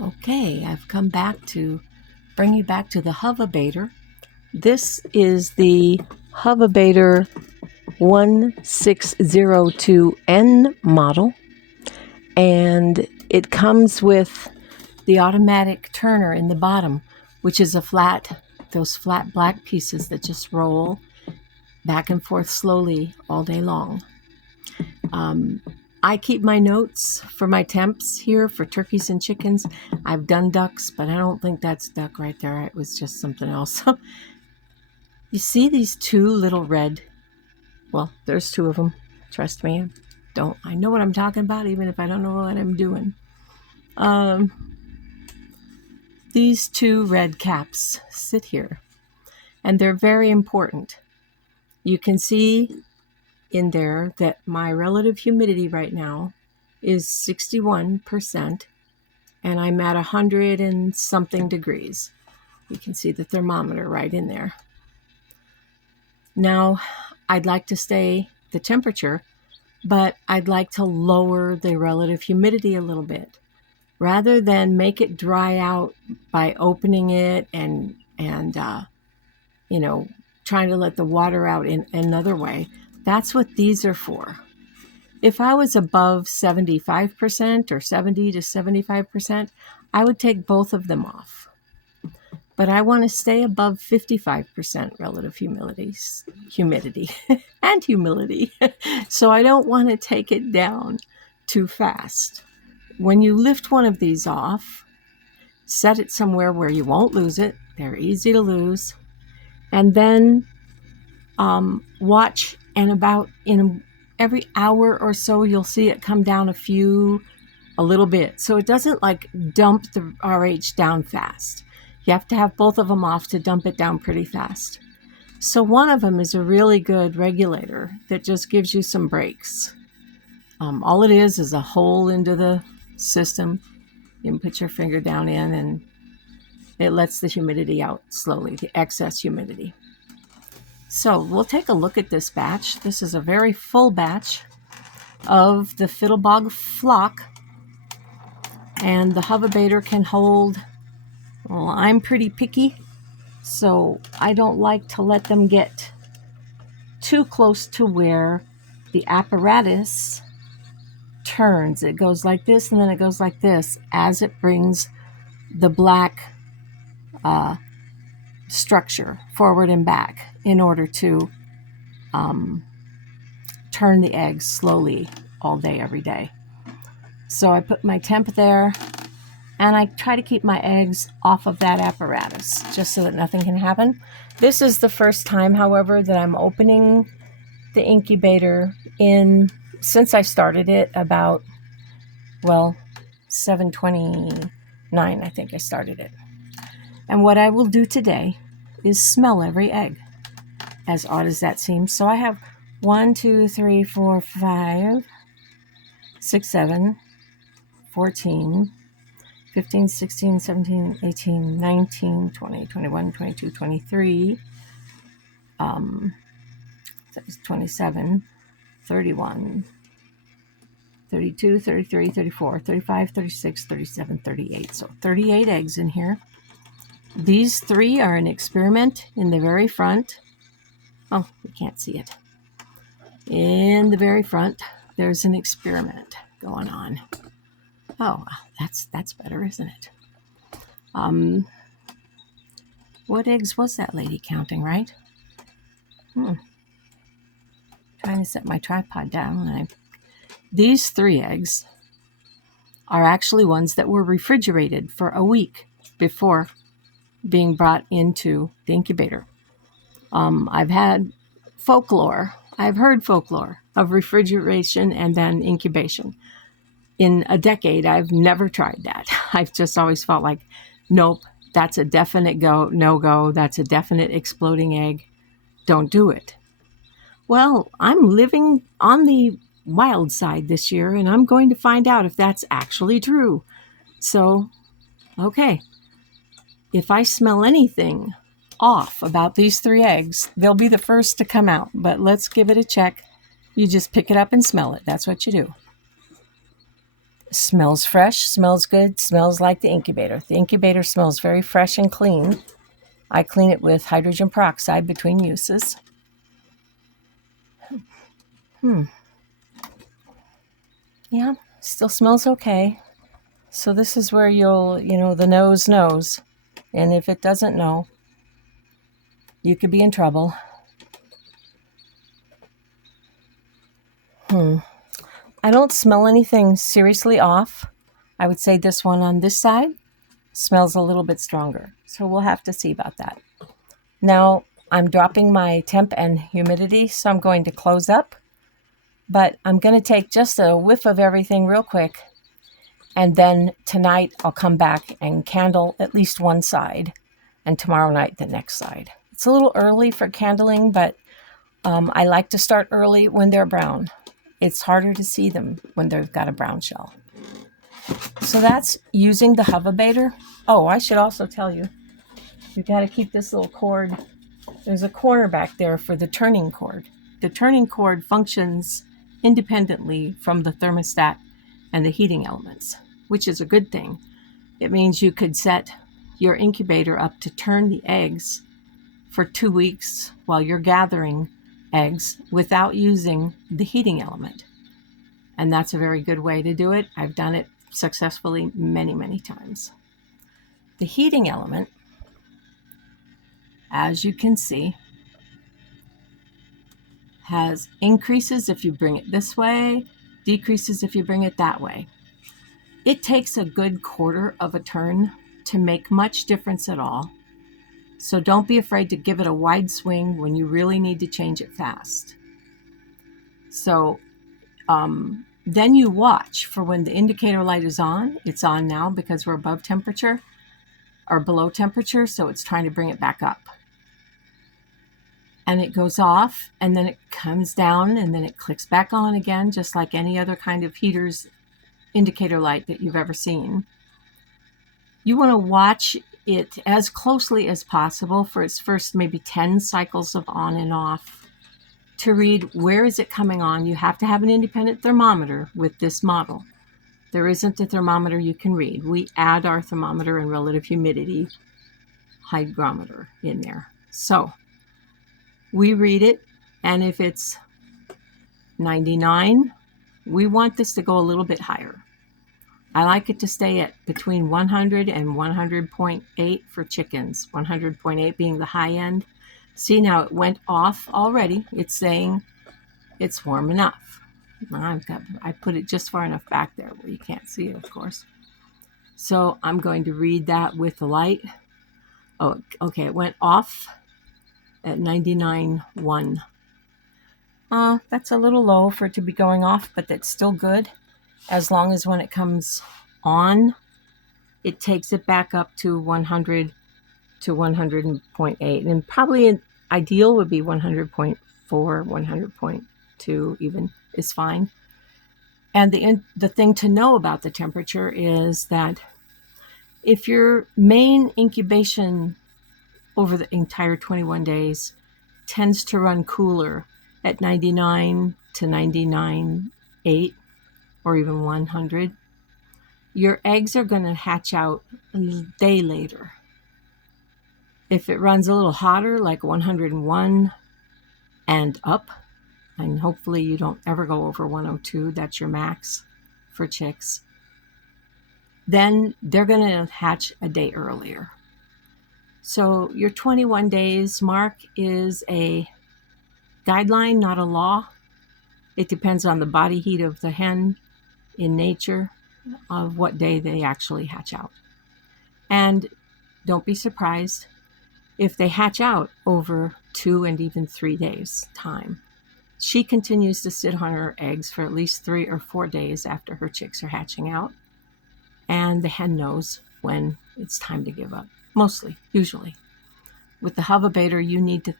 Okay, I've come back to bring you back to the Hovabator. This is the Hovabator 1602N model, and it comes with the automatic turner in the bottom, which is those flat black pieces that just roll back and forth slowly all day long. I keep my notes for my temps here for turkeys and chickens. I've done ducks, but I don't think that's duck right there. It was just something else. You see these two little red, well, there's two of them. Trust me, I know what I'm talking about, even if I don't know what I'm doing. These two red caps sit here, and they're very important. You can see in there that my relative humidity right now is 61%, and I'm at 100 and something degrees. You can see the thermometer right in there. Now, I'd like to stay the temperature, but I'd like to lower the relative humidity a little bit. Rather than make it dry out by opening it and trying to let the water out in another way, that's what these are for. If I was above 75% or 70 to 75%, I would take both of them off. But I want to stay above 55% relative humidity and humility. So I don't want to take it down too fast. When you lift one of these off, set it somewhere where you won't lose it. They're easy to lose. And then watch, and about in every hour or so, you'll see it come down a little bit. So it doesn't like dump the RH down fast. You have to have both of them off to dump it down pretty fast. So one of them is a really good regulator that just gives you some breaks. All it is a hole into the system. You can put your finger down in, and it lets the humidity out slowly, the excess humidity. So we'll take a look at this batch. This is a very full batch of the Fiddle Bog flock, and the Hovabator can hold, well, I'm pretty picky, so I don't like to let them get too close to where the apparatus turns. It goes like this, and then it goes like this as it brings the black structure forward and back in order to turn the eggs slowly all day, every day. So I put my temp there, and I try to keep my eggs off of that apparatus just so that nothing can happen. This is the first time, however, that I'm opening the incubator since I started it about, 7:29, I think I started it. And what I will do today is smell every egg, as odd as that seems. So I have 1, 2, 3, 4, 5, 6, 7, 14, 15, 16, 17, 18, 19, 20, 21, 22, 23, 27, 31, 32, 33, 34, 35, 36, 37, 38. So 38 eggs in here. These 3 are an experiment in the very front. Oh, you can't see it. In the very front, there's an experiment going on. Oh, that's better, isn't it? What eggs was that lady counting, right? Trying to set my tripod down. These 3 eggs are actually ones that were refrigerated for a week before being brought into the incubator. I've heard folklore of refrigeration and then incubation. In a decade, I've never tried that. I've just always felt like, nope, that's a definite no-go. That's a definite exploding egg. Don't do it. Well, I'm living on the wild side this year, and I'm going to find out if that's actually true. So, okay. If I smell anything off about these 3 eggs, they'll be the first to come out. But let's give it a check. You just pick it up and smell it. That's what you do. Smells fresh, smells good, smells like the incubator. The incubator smells very fresh and clean. I clean it with hydrogen peroxide between uses. Yeah, still smells okay. So this is where the nose knows. And if it doesn't know, you could be in trouble. I don't smell anything seriously off. I would say this one on this side smells a little bit stronger. So we'll have to see about that. Now I'm dropping my temp and humidity, so I'm going to close up. But I'm going to take just a whiff of everything real quick. And then tonight I'll come back and candle at least one side. And tomorrow night the next side. It's a little early for candling, but I like to start early when they're brown. It's harder to see them when they've got a brown shell. So that's using the Hovabator. Oh, I should also tell you, you got to keep this little cord. There's a corner back there for the turning cord. The turning cord functions independently from the thermostat and the heating elements, which is a good thing. It means you could set your incubator up to turn the eggs for 2 weeks while you're gathering eggs without using the heating element. And that's a very good way to do it. I've done it successfully many, many times. The heating element, as you can see, has increases if you bring it this way, decreases if you bring it that way. It takes a good quarter of a turn to make much difference at all. So don't be afraid to give it a wide swing when you really need to change it fast. So then you watch for when the indicator light is on. It's on now because we're above temperature or below temperature, so it's trying to bring it back up. And it goes off, and then it comes down, and then it clicks back on again, just like any other kind of heater's indicator light that you've ever seen. You want to watch it as closely as possible for its first maybe 10 cycles of on and off to read where is it coming on. You have to have an independent thermometer with this model. There isn't a thermometer you can read. We add our thermometer and relative humidity hygrometer in there. So we read it, and if it's 99, we want this to go a little bit higher. I like it to stay at between 100 and 100.8 for chickens, 100.8 being the high end. See, now it went off already. It's saying it's warm enough. I put it just far enough back there where you can't see it, of course. So I'm going to read that with the light. Oh, okay, it went off at 99.1. That's a little low for it to be going off, but that's still good. As long as when it comes on, it takes it back up to 100 to 100.8. And probably ideal would be 100.4, 100.2 even is fine. And the thing to know about the temperature is that if your main incubation over the entire 21 days tends to run cooler at 99 to 99.8, or even 100, your eggs are going to hatch out a day later. If it runs a little hotter, like 101 and up, and hopefully you don't ever go over 102, that's your max for chicks, then they're going to hatch a day earlier. So your 21 days mark is a guideline, not a law. It depends on the body heat of the hen in nature of what day they actually hatch out. And don't be surprised if they hatch out over 2 and even 3 days time. She continues to sit on her eggs for at least 3 or 4 days after her chicks are hatching out. And the hen knows when it's time to give up, usually. With the Hovabator, you need to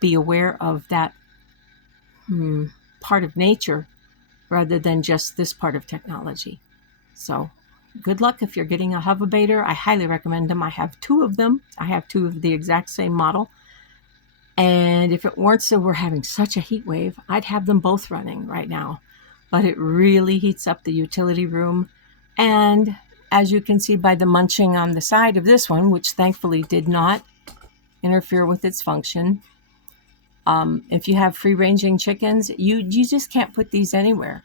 be aware of that part of nature rather than just this part of technology. So good luck if you're getting a Hovabator. I highly recommend them. I have 2 of them. I have 2 of the exact same model. And if it weren't so we're having such a heat wave, I'd have them both running right now. but it really heats up the utility room. And as you can see by the munching on the side of this one, which thankfully did not interfere with its function, if you have free-ranging chickens, you just can't put these anywhere.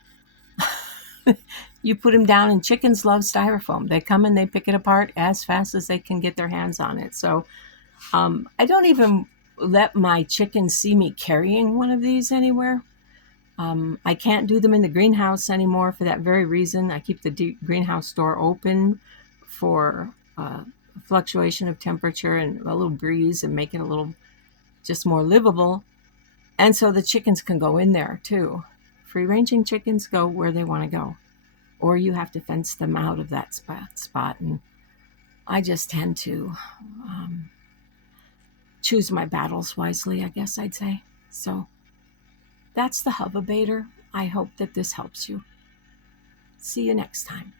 You put them down, and chickens love styrofoam. They come and they pick it apart as fast as they can get their hands on it. So I don't even let my chickens see me carrying one of these anywhere. I can't do them in the greenhouse anymore for that very reason. I keep the greenhouse door open for fluctuation of temperature and a little breeze and make it a little just more livable. And so the chickens can go in there too. Free-ranging chickens go where they want to go, or you have to fence them out of that spot. And I just tend to choose my battles wisely, I guess I'd say. So that's the Hovabator. I hope that this helps you. See you next time.